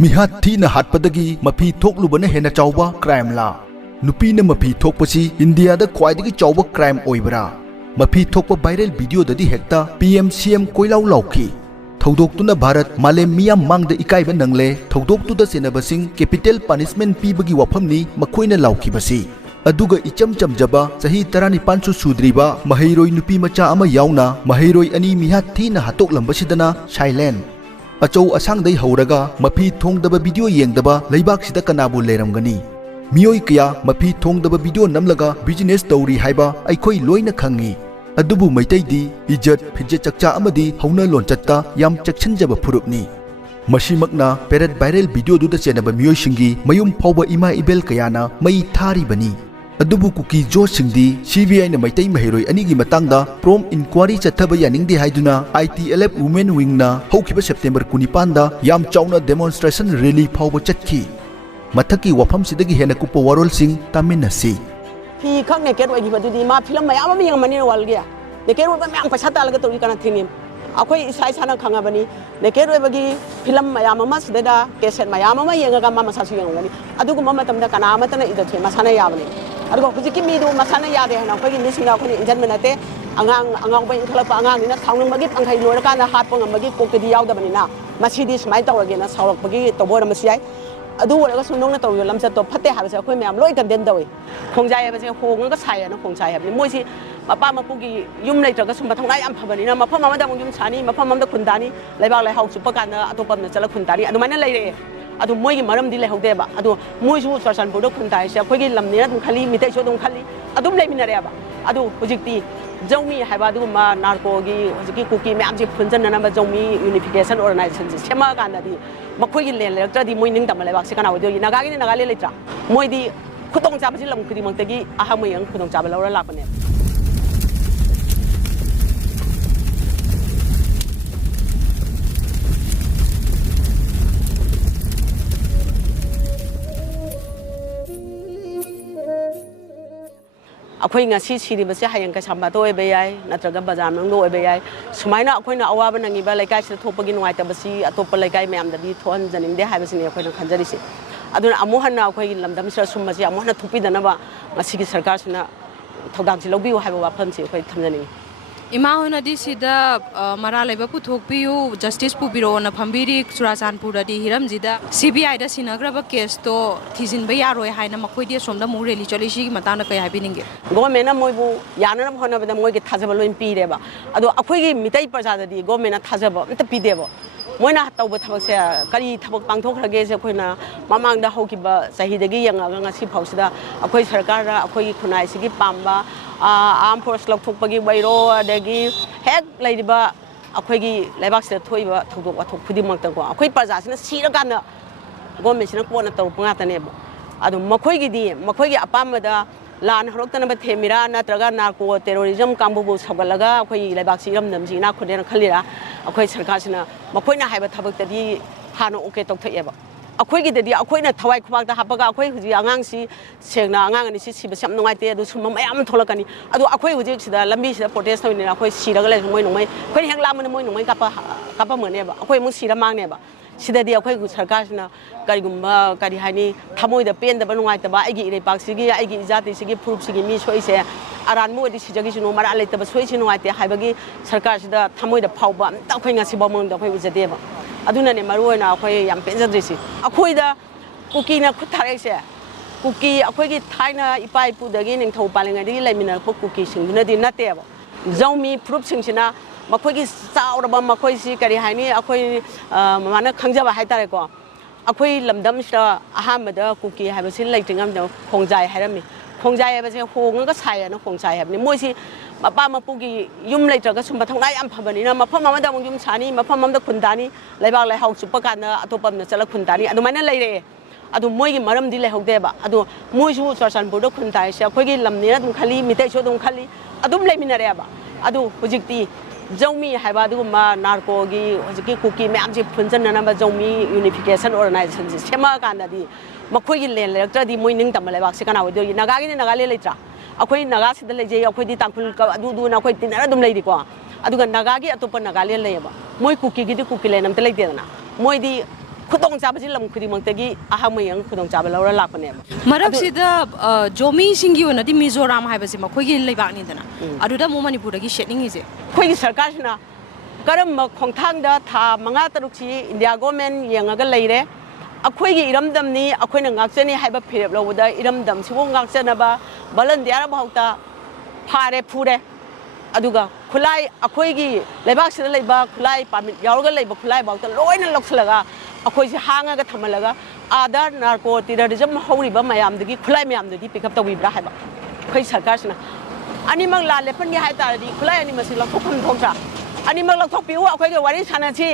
मिहात थीना हाटपदगी मफी थोकलुबना हेना चावबा crime ला नुपीना मफी थोकपसी India दा ख्वाइदगी चावबा क्राइम ओइबरा मफी थोकपा वायरल वीडियो ददी हेक्ता पीएम सीएम कोइलाउ लाउखी थौदोक्तुना भारत मालेम मियाम मांगदा इकाइबा नंगले थौदोक्तुदा सेनाबसिंग कैपिटल पनिशमेंट पीबगी वाफमनी मखोइना लाउखीबसी अदुगा इचम चमजबा चही 19 सुद्रीबा महैरोई नुपी मचा अमा याउना महैरोई अनि मिहात थीना हातोकलंबसिदना साइलेंट अचौ असांगदै हौरगा मफी थोंगदबा वीडियो येंगदबा लैबाकसिदा कनाबु लेरमगनी मियोई कया मफी थोंगदबा वीडियो नमलगा बिजनेस तौरी हाइबा अइखोई लोइना खंगी अदुबु मैतैदी इज्जत फिजे चकचा अमदी हौना लोनचत्ता याम चक्सनजबा फुरुपनी मसिमकना पेरेड वायरल वीडियो दुदा चेनबा मियोइसिंगी मयुम फावबा इमा इबेल कयाना मई थारीबनी अदुबु कुकी जोसिंगदी सीबीआई ना मैतै महैरोई अनिगी मतंगदा प्रोम इंक्वायरी चथबा यानिंगदे हाइदुना आईटीएलएफ वुमेन विंगना हौखिबा सेप्टेम्बर 19 दा याम चाउना डेमोन्स्ट्रेशन रैली फावबा चटकी मथकी वफमसिदगी हेना कुपो वारोलसिंग तामिनसी फी खक नेकेट ओइगिबदुदी मा फिल्म मयाम अमा यंगमनि वालगिया नेकेट ओइबा मयाम पैसा तालगा तौरी kana thingim अखोई इसाई साना खंगाबनी नेकेट ओइबगी फिल्म मयाम अमा सिदा केसेट मयाम अमा यंगगा मा मसासु यंगमनि अदुगुमा मतमदा kana अमतना इदथे मसाना याबनी अदुगो हुजिकी मीदु मसाना यादे हना अखोई मिसिंगा अखोई इंजनमेंट नते अंगांग बै इंखलप अंगांगनिना साउनंगबगी पंखै लोरकाना हातपो ngambagi कोकदी यावदबनिना मसीदी समाय तौरगेना सावरकबगी तोबोर मसियाय अदु वरगा सुनोंना तौयो लमचतो फते हाबसे अखोई मैम लोय कंडेम दवे खोंजाय हाबसे होंगगा सायना खोंजाय हाबनि मोइसि मपा मपुगी युम लेत्रगा सुम थौना याम फबनिना मफम अमदा युम सानी मफम अमदा खुंदानी लेबाग लेहाउ सुप काना अतोपमना चला खुंदानी अदुमाइना लेरे अदु मोइगी मरमदी लेहौदेबा अदु मोइसु सरसनपुरदो खुंदाइसे अखोइगी लमनिना दुम खली मितैसो दुम खली अदुम लेमिनरेबा अदु हुजिकती जौमी हाइबा दुमा नार्कोगी हुजिकी कुकी मैम जे फुंजनना जौमी यूनिफिकेशन ऑर्गेनाइजेशन से सेमा कानादी मखोइगी लेन लेरक्तदी मोइ निंग तम लेबाक से काना ओदो नागागी नागाले लेत्रा मोइदी खुतोंग चाबसि लम खुदिमंतगी अहामयंग खुतोंग चाबा लौरा लापने अखोई ngasi सिरिबसे हायंग कसामबातो ओइबे याय नत्रगा बाजार मंगदो ओइबे याय सुमाइना अखोइना अवाबा नंगिबा लाइकाय से थोपगी नुवाइतबसी अतोप लाइकाय मैमददी थोन जनिंगदे हाइबसिने अखोइना खंजरिसे अदुना अमुहन्ना अखोई लमदम सर सुमसी अमुहन्ना थुपिदनबा ngasi की सरकार सिना थौदांसि लौबियो हाइबा वाफमसि अखोइ थमजनिंग इमा होनदी सिदा मरा लेबा पुथोकपियु जस्टिस पुबिरोना फंबिरी चुराचानपुरदी हिरमजिदा सीबीआई दा सिनग्रबा केस तो थिजिनबा यारोय हाइना मखोइदि सोमदा मु रेली चलिसि मताना कय हाबिनिंगे गवर्नमेंट मोइबु यानना होनबदा मोइगे थाजबा लोइन पीरेबा अदो अखोइगी मितै प्रजाददी गवर्नमेंट थाजबा अमता पीदेबा मोइना तौबा थबकसे करी थबक पांथोखरगे से अखोइना ममांगदा हौकिबा सहीदगी यंगागा ngasi फाउसिदा अखोइ सरकार अखोइगी खुनाइसिगी पाम्बा आर्म फोर्स लौथोकपगी वैरो अदगी हेक लैरिबा अखोइगी लेबाकसिदा थोइबा थौदोक वाथोक खुदिमक्तको अखोइ प्रजासिना सिरकाना गवर्नमेंटसिना कोना तौरप ngaतानेबा अदु मखोइगी अपामदा लान हरक्तनबा थेमिरा नत्रगा नार्को टेररिज्म कांबुबु सगलगा अखोइ लेबाकसि रमदमसिना खुदेना खलिरा अखोइ सरकारसिना मखोइना हाइबा थबक्तदी हानो ओके तौथएबा अखोइगिददी अखोइना थवाइ खुबाकता हापगा अखोइ हुजि आंगांसि सेगना आंगांगनि सि सिबा सम नुगाइते अदु सुम मयाम थोलकनी अदु अखोइ हुजि सिदा लंबी सिदा प्रोटेस्ट होइना अखोइ सिरगा ले मोइ नुमै अखोइ हेक लामन मोइ नुमै कापा मनेबा अखोइ मु सिरा मांगनेबा सिदादी अखोइ सरकारसिना करिगुम्बा करि हाइनि थमोइदा पेनदबा नुगाइतबा आइगी इरेपाकसिगी आइगी इजातिसिगी फुरुपसिगी मी सोइसे अरान मोदि सिजगी सुनो मरा लेतबा सोइसि नुगाइते हाइबगी सरकारसिदा थमोइदा फावबा अमता अखोइ ngasi बमंगदा अखोइ उजदेबा अदुनाने मरुओना अखोइ याम पेंजद्रिसि अखोइदा कुकीना खुथारेसे कुकी अखोइगी थाइना इपा इपुदगी निंथौ पालिंगदगी लेमिनरप कुकी सिंगुनदि नतेबा जौमी प्रूफ सिंगसिना मखोइगी चाउरबा मखोइसि करि हाइनि अखोइ माना खंजबा हाइतारेको अखोइ लमदमसिदा अहामदा कुकी हाइबसि लैटिंगमदा खोंजाय हाइरमि खोंजाय हाइबसे होंगगा सायना खोंजाय हाइबनि मोइसि मपा मपुगी युम लेत्रगा सुम थौना याम फबनिना मफम अमदा युम सानी मफम अमदा खुंदानी लेबाग लेहाउ सुप काना अतोपमना चला खुंदानी अदुमाइना लेरे अदु मोइगी मरमदी लेहौदेबा अदु मोइसु सरसनपुरदो खुंदाइसे अखोइगी लमनिना दुम खली मितैसो दुम खली अदुम लेमिनरेबा अदु हुजिकती जौमी हाइबा दुमा नार्कोगी हुजिकी कुकी मैम जे फुंजनना जौमी यूनिफिकेशन ऑर्गेनाइजेशन से सेमा कानादी मखोइगी लेन लेरक्तदी मोइ निंग तम लेबाक से काना ओदो नागागी नागाले लेत्रा अखोइ नागासिदा लेजे अखोइदी तांखुल अदुदुना अखोइ तिनरा दुम लेदिको अदुगा नागागी अतोप नागाले लेबा मोइ कुकी गिदी कुकी लेन अमते लेदेना मोइदी खुदों चाबसी लम खुदिमंतगी अहमयंग खुदों चाब लौरा लापने मरक्सिदा जोमी सिंगी ओनदी मिजोराम हाइबसे मखोगी लेबाकनिदना अदुदा मो मणिपुरदगी शेटिंगिजे खोई सरकारसिना करम खोंथांगदा था मंगा तरुक्सी इंडिया गवर्नमेंट यंगगा लेरे अखोईगी इरमदमनी अखोईना ngakjani हाइबा फिरेब लौबदा इरमदम सिबो ngakjanaba volunteer bahauta फारे फुरे अदुगा खुलाई अखोईगी लेबाकसिदा लेबा खुलाई परमिट यावरगा लेबा खुलाई बाउता लोइना लौसलगा अखोईसे हांगागा थमलगा आधार नार्को टेररिज्म हौरिबा मयामदगी खुलाई मयामदगी पिकअप तौबिब्रा हाइबा खोई सरकारसिना अनिमक ला लेपनगी हाइतारदी खुलाई अनिमसि लौथोखम थोंत्रा अनिमक लौथोकपिउ अखोईगे वारी सानाछि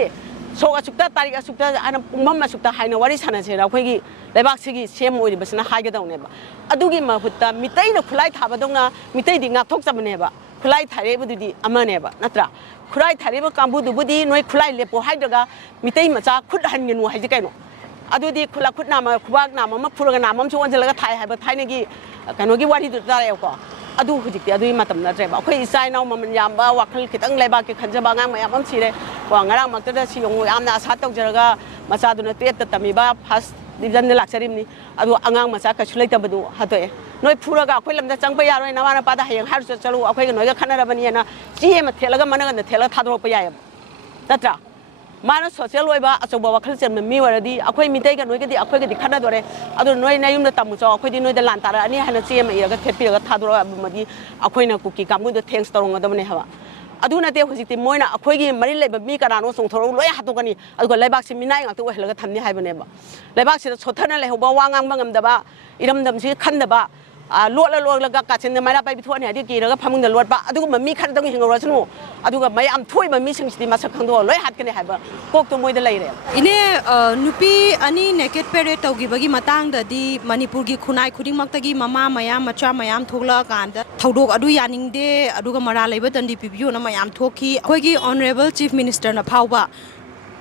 सोग असुक्ता तारीख असुक्ता आना पुंगमम असुक्ता हाइना वारी सानाछि अखोईगी लेबाकसिगी सेम ओइरिबसना हाइगदौनेबा अदुगी महुत्ता मितैना खुलाई थाबदौना मितैदि ngakthokjabनेबा खुलाई थारेबदुदी अमनेबा नत्रा खुलाई थारेबा कांबुदुबुदी नोय खुलाई लेपो हाइदगा मितै मचा खुद हनगनु हाइजे कैनो अदुदी खुला खुद नाम खुबाक नाम म फुरगा नाम म चोनजलगा थाय हाइबा थाइनगी कैनोगी वारी दु तारेको अदु हुजिकति अदुई मतम नत्रेबा अखोई इसाइ नाव ममन यामबा वाखल खितंग लेबाक के खंजबा ngang मयाम am सिरे वा ngarang maktada सियong यामना आसा तौजरगा मचादुना टेट तमिबा फर्स्ट डिवीजन लाक्चरिमनी अदु अंगांग मचा कछु लेतबदु हतोए नोय फुरगा अखोई लमदा चंगबा यारोय नवाना पादा हयंग हारसु चलु अखोई नोयगा खनरबनी ना चिए म थेलगा मनगा थेलगा थादोरप याय नत्रा माना सोशल ओइबा अचौबा वखल चेम मी वरदी अखोई मितै का नोयगदी अखोईगदी खनदोरे अदु नोय नायुमदा तमुचो अखोईदी नोयदा लान तारा अनि हना चिए म इरगा थेपिरगा थादोरा अबमदी अखोईना कुकी कामुदो थैंक्स तौरंगदबने हवा अदु नते हुजिति मोइना अखोईगी मरि लेबा मी कनानो सोंथोरो लोय हातोगनी अदुगा लेबाकसि मिनाय ngakto ओहलगा थमनि हाइबनेबा लेबाकसि सोथना लेहोबा वांगांग बंगमदबा इरमदमसि खनदबा लोटला लोटलगा काचिन माइरा पाइ बिथोनि हादि कीरगा फमुंग लोटबा अदुगा मी खनदंग हिंगरसनु अदुगा मयाम थोइबा मी सिंगसिति मासक खंदो लोय हातकने हाइबा कोकतो मोइदा लेरे इने नुपी अनि नेकेट पेरेड तौगिबगी मतांगददी मणिपुरगी खुनाय खुदिंगमक्तगी ममा मयाम मचा मयाम थोगला कांदा थौडोक अदु यानिंगदे अदुगा मरा लेबा दंदी पिबियो न मयाम थोखी अखोईगी ऑनरेबल चीफ मिनिस्टर न फावबा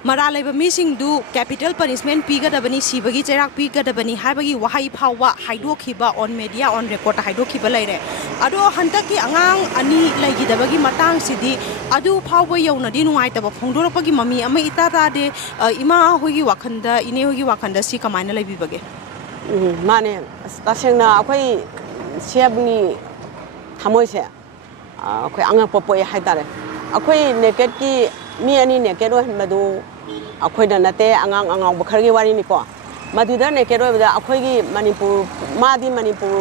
मरा लेबा मिसिंगदु कैपिटल पनिशमेंट पीगदबनी सिबगी चेराक पीगदबनी हाइबगी वहाई फावबा हाइडोखिबा ऑन मीडिया ऑन रिकॉर्ड हाइडोखिबा लेरे अदो हंतकी अंगांग अनि लेगिदबगी मतांग सिदी अदु फावबा यौनदी नुंगाइतबा फोंदोरपगी ममी अमा इता तादे इमा होगी वाखंदा इने होगी वाखंदा सि कमाइना लेबिबगे माने तसेंगना अखोई सेबनी थमोइसे अखोई अंगा पोपोय हाइतारे अखोई नेकेट की मी अनि नेकेट ओहनबदु अखोइना नते अंगांग अंगांग बखरगी वारिनिको मदुदा नेकेट ओइबदा अखोइगी मणिपुर मादी मणिपुर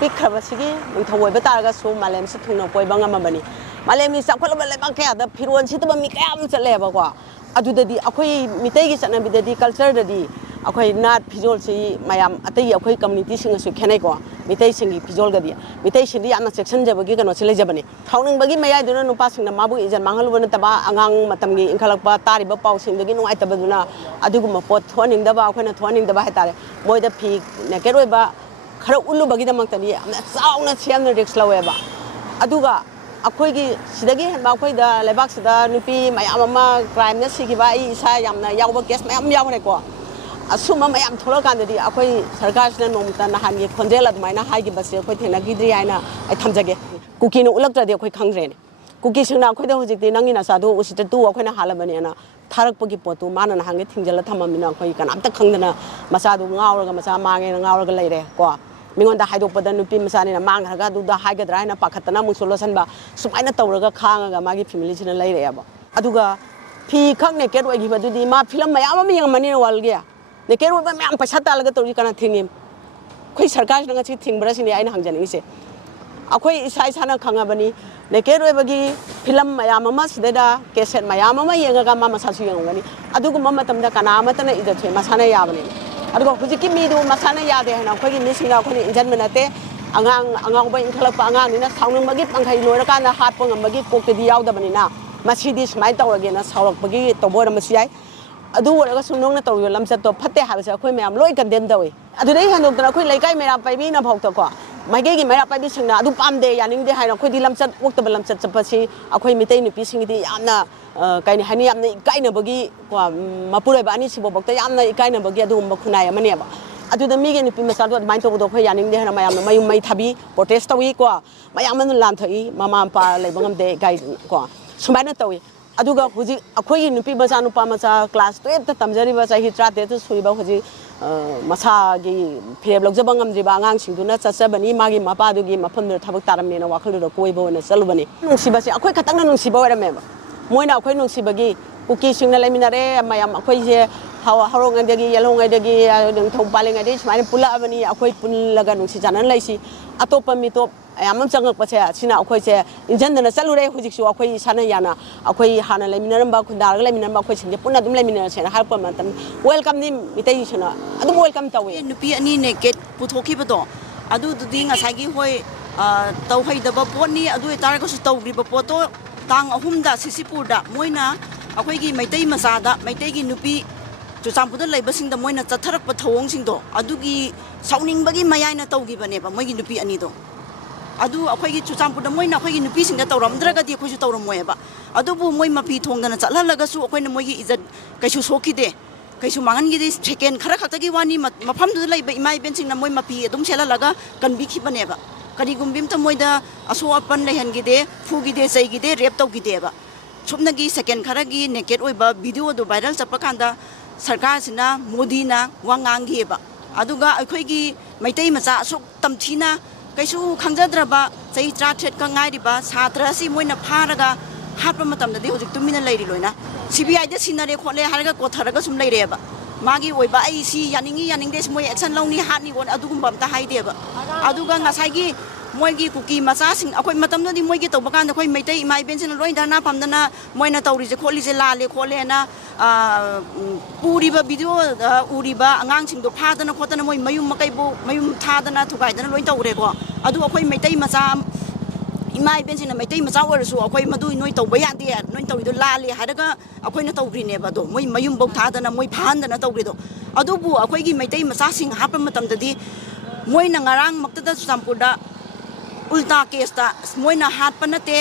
पिखरबसिगी निथवोइबा तारगा सो मालेम से थुंना पोइबा ngamabani मालेमनि चाखलबा लेबा कयादा फिरोन सितबा मी कयाम चलेबको अदुददी अखोई मितैगी चनबिददी कल्चर ददी अखोई नाट फिजोल से मयाम अतई अखोई कम्युनिटी सिंगसु खेनेको मितै सिंगी फिजोल गदी मितै सिंदी याना सेक्शन जबगी कनो से लेजबनी थाउनिंग मायाय दुना नुपा सिंगना माबु इजन मांगलबन तबा अंगांग मतमगी इंखलकपा तारिबा पाउ सिंदगी नुआइतबदुना अदुगुम पोत थोनिंगदबा अखोइना थोनिंगदबा हाइतारे मोइदा फी नेकेरोइबा खरा उल्लुबगी दमक्तनी यामना चाउना सेमना रिक्स लवेबा अदुगा अखोईगी सिदगी हेनबा अखोइदा लेबाकसिदा नुपी मयाम अमा क्राइम न सिगिबा आई इसा यामना यावबा केस मयाम यावरेको असुम मयाम थोलकांददी अखोई सरकारसिना नोमता नहानगी खोंजेल अदुमाइना हाइगिबसे अखोई थेनागिद्रि आइना आई थमजगे कुकीनो उलक्तदे अखोई खंग्रेने कुकी सिंगना अखोइदा हुजिकति नंगी नसादु उसित तु अखोइना हालबनेना थारकपगी पोतु माना नहांगे थिंजल थममिना अखोई कनामता खंगदना मसादु ngaurga मसा मांगे ngaurga लेरे को मिगोंदा हाइदोपदा नुपी मसानिना मांगरगा दुदा हाइगद्रा हाइना पाखतना मुसोलोसनबा सुमाइना तौरगा खांगा मागी फैमिलीसिना लेरेबा अदुगा फी खंगने केट ओइगिबदुदी मा फिल्म मयाम अमा यंगमनि वालगे नेकेट ओइबा मयाम पैसा तालगा तौरी kana थिंगिम खोई सरकार नंगा छि थिंगब्रासिनि आइना हांजनिसे अखोई इसा इसाना खंगाबनी नेकेट ओइबगी फिल्म मयाम अमा सिदेदा केसेट मयाम अमा यंगगा मा मसासु यंगनी अदुगुम मतमदा kana अमतना इदथे मसाना याबनी अदुगा हुजिकि मीदु मसाना यादे हना खोगी मिसिंगा खोनि इंजन मनते अंगांग अंगांगबा इंखलकपा अंगांगनिना साउनंगबगी पंखै लोरकाना हातप ngambagi कोकतेदि यावदबनिना मसिदि स्माइ तौरगेना सावरकबगी तोबोर मसियाय अदु वरगा सुनोंना तौयो लमचतो फते हाबसे अखोय मयाम लोय कंडेम दवे अदुदै हनोकतना अखोय लेकाय मेरा पाइबिना भौतको माइगेगी मेरा पाइबि सिंगना अदु पामदे यानिंगदे हायना अखोयदि लमचत वक्तब लमचत चपसि अखोय मितै नुपि सिंगिदि यामना काइनि हानि यामना इकाइनबगी को मपुरैबा अनि सिबो बक्ता यामना इकाइनबगी अदुगुम्बा खुनाय अमनेबा अदुदा मिगे नुपि मसादो अदमाइन तौबदो अखोय यानिंगदे हायना मयामना मयुम मै थाबि प्रोटेस्ट तवी को मयामना लानथई ममा पा लेबंगमदे गाइ को सुमाइना तवी ꯑꯗꯨꯒ ꯍꯧꯖꯤꯛ ꯑꯩꯈꯣꯏꯒꯤ ꯅꯨꯄꯤ ꯃꯆꯥ ꯅꯨꯄꯥ ꯃꯆꯥ ꯀ꯭ꯂꯥꯁ 12ꯇ ꯇꯝꯖꯔꯤꯕ ꯆꯍꯤ 13 ꯁꯨꯔꯤꯕ ꯍꯧꯖꯤꯛ ꯃꯁꯥꯒꯤ ꯐꯤꯔꯦꯞ ꯂꯧꯖꯕ ꯉꯝꯗ꯭ꯔꯤꯕ ꯑꯉꯥꯡꯁꯤꯡꯗꯨꯅ ꯆꯠꯆꯕꯅꯤ ꯃꯥꯒꯤ ꯃꯄꯥꯗꯨꯒꯤ ꯃꯐꯝꯗꯨꯗ ꯊꯕꯛ ꯇꯥꯔꯝꯃꯦꯅ ꯋꯥꯈꯜꯗꯨꯗ ꯀꯣꯏꯕ ꯑꯣꯏꯅ ꯆꯠꯂꯨꯕꯅꯤ ꯅꯨꯡꯁꯤꯕꯁꯦ ꯑꯩꯈꯣꯏ ꯈꯛꯇꯪꯅ ꯅꯨꯡꯁꯤꯕ ꯑꯣꯏꯔꯝꯃꯦꯕ ꯃꯣꯏꯅ ꯑꯩꯈꯣꯏ ꯅꯨꯡꯁꯤꯕꯒꯤ ꯀꯨꯀꯤꯁꯤꯡꯅ ꯂꯩꯃꯤꯟꯅꯔꯦ ꯃꯌꯥꯝ ꯑꯩꯈꯣꯏꯁꯦ ꯍꯧꯔꯛꯉꯩꯗꯒꯤ ꯌꯦꯜꯍꯧꯉꯩꯗꯒꯤ ꯅꯤꯡꯊꯧ ꯄꯥꯜꯂꯤꯉꯩꯗꯒꯤ ꯁꯨꯃꯥꯏꯅ ꯄꯨꯜꯂꯛꯑꯕꯅꯤ ꯑꯩꯈꯣꯏ ꯄꯨꯜꯂꯒ ꯅꯨꯡꯁꯤ ꯆꯥꯟꯅꯅ ꯂꯩꯁꯤ ꯑꯇꯣꯞꯄ ꯃꯤꯇꯣꯞ ꯌꯥꯝ ꯆꯪꯉꯛꯄꯁꯦ ꯁꯤꯅ ꯑꯩꯈꯣꯏꯁꯦ ꯏꯟꯖꯟꯗꯅ ꯆꯠꯂꯨꯔꯦ ꯍꯧꯖꯤꯛꯁꯨ ꯑꯩꯈꯣꯏ ꯏꯁꯥꯅ ꯌꯥꯅ ꯑꯩꯈꯣꯏ ꯍꯥꯟꯅ ꯂꯩꯃꯤꯟꯅꯔꯝꯕ ꯈꯨꯟꯗꯥꯔꯒ ꯂꯩꯃꯤꯟꯅꯔꯝꯕ ꯑꯩꯈꯣꯏꯁꯤꯡꯁꯦ ꯄꯨꯟꯅ ꯑꯗꯨꯝ ꯂꯩꯃꯤꯟꯅꯔꯁꯦꯅ ꯍꯥꯏꯔꯛꯄ ꯃꯇꯝꯗ ꯋꯦꯜꯀꯝꯅꯤ ꯃꯤꯇꯩꯁꯤꯅ ꯑꯗꯨꯝ ꯋꯦꯜꯀꯝ ꯇꯧꯋꯤ ꯅꯨꯄꯤ ꯑꯅꯤ ꯅꯦꯀꯦꯠ ꯄꯨꯊꯣꯛꯈꯤꯕꯗꯣ ꯑꯗꯨꯗꯨꯗꯤ ꯉꯁꯥꯏꯒꯤ ꯍꯣꯏ ꯇꯧꯍꯩꯗꯕ ꯄꯣꯠꯅꯤ ꯑꯗꯨ ꯑꯣꯏꯇꯥꯔꯒꯁꯨ ꯇꯧꯈ꯭ꯔꯤꯕ ꯄꯣꯠꯇꯣ ꯇꯥꯡ 3ꯗ ꯁꯤꯁꯤꯄꯨꯔꯗ ꯃꯣꯏꯅ ꯑꯩꯈꯣꯏꯒꯤ ꯃꯩꯇꯩ ꯃꯆꯥꯗ ꯃꯩꯇꯩꯒꯤ ꯅꯨꯄꯤ ꯆꯨꯔꯆꯥꯟꯄꯨꯔꯗ ꯂꯩꯕꯁꯤꯡꯗ ꯃꯣꯏꯅ ꯆꯠꯊꯔꯛꯄ ꯊꯧꯑꯣꯡꯁꯤꯡꯗꯣ ꯑꯗꯨꯒꯤ ꯁꯥꯎꯅꯤꯡꯕꯒꯤ ꯃꯌꯥꯏꯅ ꯇꯧꯈꯤꯕꯅꯦꯕ ꯃꯣꯏꯒꯤ ꯅꯨꯄꯤ ꯑꯅꯤꯗꯣ ꯑꯗꯨ ꯑꯩꯈꯣꯏꯒꯤ ꯆꯨꯔꯆꯥꯟꯄꯨꯔꯗ ꯃꯣꯏꯅ ꯑꯩꯈꯣꯏꯒꯤ ꯅꯨꯄꯤꯁꯤꯡꯗ ꯇꯧꯔꯝꯗ꯭ꯔꯒꯗꯤ ꯑꯩꯈꯣꯏꯁꯨ ꯇꯧꯔꯝꯃꯣꯏꯕ ꯑꯗꯨꯕꯨ ꯃꯣꯏ ꯃꯄꯤ ꯊꯣꯡꯗꯅ ꯆꯠꯍꯜꯂꯒꯁꯨ ꯑꯩꯈꯣꯏꯅ ꯃꯣꯏꯒꯤ ꯏꯖꯠ ꯀꯩꯁꯨ ꯁꯣꯛꯈꯤꯗꯦ ꯀꯩꯁꯨ ꯃꯥꯡꯍꯟꯈꯤꯗꯦ ꯁꯦꯀꯦꯟ ꯈꯔ ꯈꯛꯇꯒꯤ ꯋꯥꯅꯤ ꯃꯐꯝꯗꯨꯗ ꯂꯩꯕ ꯏꯃꯥ ꯏꯕꯦꯟꯁꯤꯡꯅ ꯃꯣꯏ ꯃꯄꯤ ꯑꯗꯨꯝ ꯁꯦꯠꯍꯜꯂꯒ ꯀꯟꯕꯤꯈꯤꯕꯅꯦꯕ ꯀꯔꯤꯒꯨꯝꯕ ꯑꯝꯇ ꯃꯣꯏꯗ ꯑꯁꯣꯛ ꯑꯄꯟ ꯂꯩꯍꯟꯈꯤꯗꯦ ꯐꯨꯈꯤꯗꯦ ꯆꯩꯈꯤꯗे ꯔꯦꯞ ꯇꯧꯈꯤꯗꯦꯕ ꯁꯨꯞꯅꯒꯤ ꯁꯦꯀꯦꯟ ꯈꯔꯒꯤ ꯅꯦꯀꯦꯠ ꯑꯣꯏꯕ ꯚꯤꯗꯤꯑꯣꯗꯣ ꯚꯥꯏꯔꯦꯜ ꯆꯠꯄ ꯀꯥꯟꯗ ꯁꯔꯀꯥꯔꯁꯤꯅ ꯃꯣꯗꯤꯅ ꯋꯥ ꯉꯥꯡꯈꯤꯑꯕ ꯑꯗꯨꯒ ꯑꯩꯈꯣꯏꯒꯤ ꯃꯩꯇꯩ ꯃꯆꯥ ꯑꯁꯨꯛ ꯇꯝꯊꯤꯅ ꯀꯩꯁꯨ ꯈꯪꯖꯗ꯭ꯔꯕ ꯆꯍꯤ 13ꯈꯛ ꯉꯥꯏꯔꯤꯕ ꯁꯥꯇ꯭ꯔ ꯑꯁꯤ ꯃꯣꯏꯅ ꯐꯥꯔꯒ ꯍꯥꯠꯄ ꯃꯇꯝꯗꯗꯤ ꯍꯧꯖꯤꯛ ꯇꯨꯃꯤꯟꯅ ꯂꯩꯔꯤ ꯂꯣꯏꯅ CBIꯗ ꯁꯤꯟꯅꯔꯦ ꯈꯣꯠꯂꯦ ꯍꯥꯏꯔꯒ ꯀꯣꯊꯔꯒ ꯁꯨꯝ ꯂꯩꯔꯦꯕ ꯃꯥꯒꯤ ꯑꯣꯏꯕ ꯑꯩ ꯁꯤ ꯌꯥꯅꯤꯡꯉꯤ ꯌꯥꯅꯤꯡꯗꯦ ꯃꯣꯏ ꯑꯦꯛꯁꯟ ꯂꯧꯅꯤ ꯍꯥꯠꯅꯤ ꯑꯗꯨꯒꯨꯝꯕ ꯑꯝꯇ ꯍꯥꯏꯗꯦꯕ ꯑꯗꯨꯒ ꯉꯁꯥꯏꯒꯤ ꯃꯣꯏꯒꯤ ꯀꯨꯀꯤ ꯃꯆꯥꯁꯤꯡ ꯑꯩꯈꯣꯏ ꯃꯇꯝꯗꯗꯤ ꯃꯣꯏꯒꯤ ꯇꯧꯕ ꯀꯥꯟꯗ ꯑꯩꯈꯣꯏ ꯃꯩꯇꯩ ꯏꯃꯥ ꯏꯕꯦꯟꯁꯤꯡꯅ ꯂꯣꯏ ꯙꯔꯅꯥ ꯐꯝꯗꯅ ꯃꯣꯏꯅ ꯇꯧꯔꯤꯁꯦ ꯈꯣꯠꯂꯤꯁꯦ ꯂꯥꯜꯂꯦ ꯈꯣꯠꯂꯦꯅ ꯎꯔꯤꯕ ꯚꯤꯗꯤꯑꯣꯗ ꯎꯔꯤꯕ ꯑꯉꯥꯡꯁꯤꯡꯗꯣ ꯐꯥꯗꯅ ꯈꯣꯠꯇꯅ ꯃꯣꯏ ꯃꯌꯨꯝ ꯃꯀꯩꯕꯨ ꯃꯌꯨꯝ ꯊꯥꯗꯅ ꯊꯨꯒꯥꯏꯗꯅ ꯂꯣꯏ ꯇꯧꯔꯦꯀꯣ ꯑꯗꯨ ꯑꯩꯈꯣꯏ ꯃꯩꯇꯩ ꯃꯆꯥ ꯏꯃꯥ ꯏꯕꯦꯟꯁꯤꯡꯅ ꯃꯩꯇꯩ ꯃꯆꯥ ꯑꯣꯏꯔꯁꯨ ꯑꯩꯈꯣꯏ ꯃꯗꯨ ꯅꯣꯏ ꯇꯧꯕ ꯌꯥꯗꯦ ꯅꯣꯏ ꯇꯧꯔꯤꯗꯣ ꯂꯥꯜꯂꯦ ꯍꯥꯏꯔꯒ ꯑꯩꯈꯣꯏꯅ ꯇꯧꯈ꯭ꯔꯤꯅꯦꯕ ꯑꯗꯣ ꯃꯣꯏ ꯃꯌꯨꯝꯐꯧ ꯊꯥꯗꯅ ꯃꯣꯏ ꯐꯥꯍꯟꯗꯅ ꯇꯧꯈ꯭ꯔꯤꯗꯣ ꯑꯗꯨꯕꯨ ꯑꯩꯈꯣꯏꯒꯤ ꯃꯩꯇꯩ ꯃꯆꯥꯁꯤꯡ ꯍꯥꯠꯄ ꯃꯇꯝꯗꯗꯤ ꯃꯣꯏꯅ ꯉꯔꯥꯡꯃꯛꯇꯗ ꯆꯨꯔꯆꯥꯟꯄꯨꯔꯗ उल्टा केसता मोइना हाटपा नते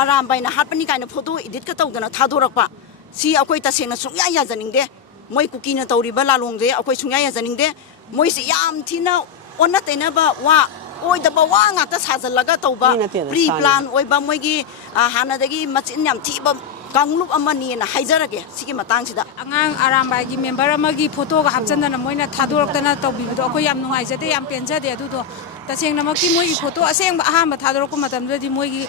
आरामबाइना हाटपनी काइना फोटो एडिट का तौदना थादोरकपा सी अखोइ तसेंगना सुंया याजनिंगदे मोइ कुकीना तौरिबा लालोंगजे अखोइ सुंया याजनिंगदे मोइसे याम थिना ओन्ना तेनाबा वा ओइदबा वा ngata साजलगा तौबा प्री प्लान ओइबा मोइगी हानादगी मचिन याम थिबा कांगलुप अमनी ना हाइजरगे सिगी मतंगसिदा angang arambai gi member amagi photo ga hapchandana moina thadorokdana tawbido akoi yam nungaijade yam penjade adudo tasengna makki moi photo aseng ahamba thadorok matamdadi moi gi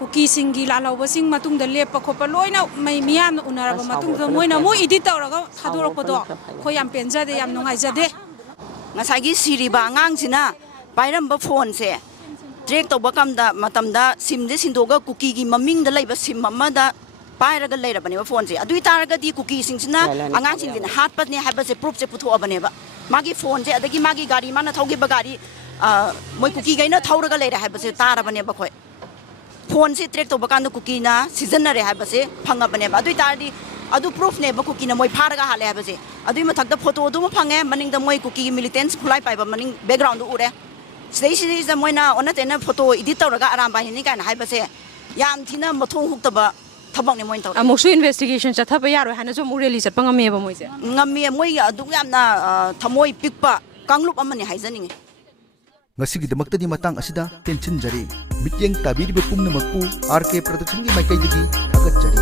kuki singi lalawa sing matungda lepa khopa loina mai miyam unaraba matungda moina moi edit tawraga thadorokpodo khoi yam penjade yam nungaijade ngasagi siriba angang sina pairamba phone se track तब सिमजे सिंदोगा cookie की ममिंग लेब SIM पायरग लेरबने phone से अदुई तारगदी cookie सिंगसिना आंगांग सिंगदिना हाटपने हाबसे proof से पुथोबनेबा मागी phone से अदगी मागी गाड़ी माना थौगेबा गाड़ी मोय कुकी गैना थौरगा लेरे हाबसे तारबनेबा खोय फोन से ट्रेक तब कांद कुकीना सिजनरे हाबसे फंगबनेबा अदुई तारदी अदु प्रूफ नेबा कुकीना मोय फारगा हाले हाबसे अदुई मथकदा फोटो दुम फंगे मनिंगदा मोय कुकी मिलिटेंट्स खुलाई पाइबा मनिंग बैकग्राउंड उरे सिदैसिदा मोइना ओनतेना फोटो एडिट तौरगा आरामबाइनी काना हाइबसे याम थिना मथों हुक्तबा थबकने मोइन तौर अमुसु इन्वेस्टिगेशन चथबा यारो हाना जो मुरेली चतपा ngame ba moise ngame moi adu yamna thamoi pikpa kangluk amani haijaniंगे ngasigidamakta di matang asida tension jari mityeng tabiribe pumnamakpu RK production gi maikai digi thagat jari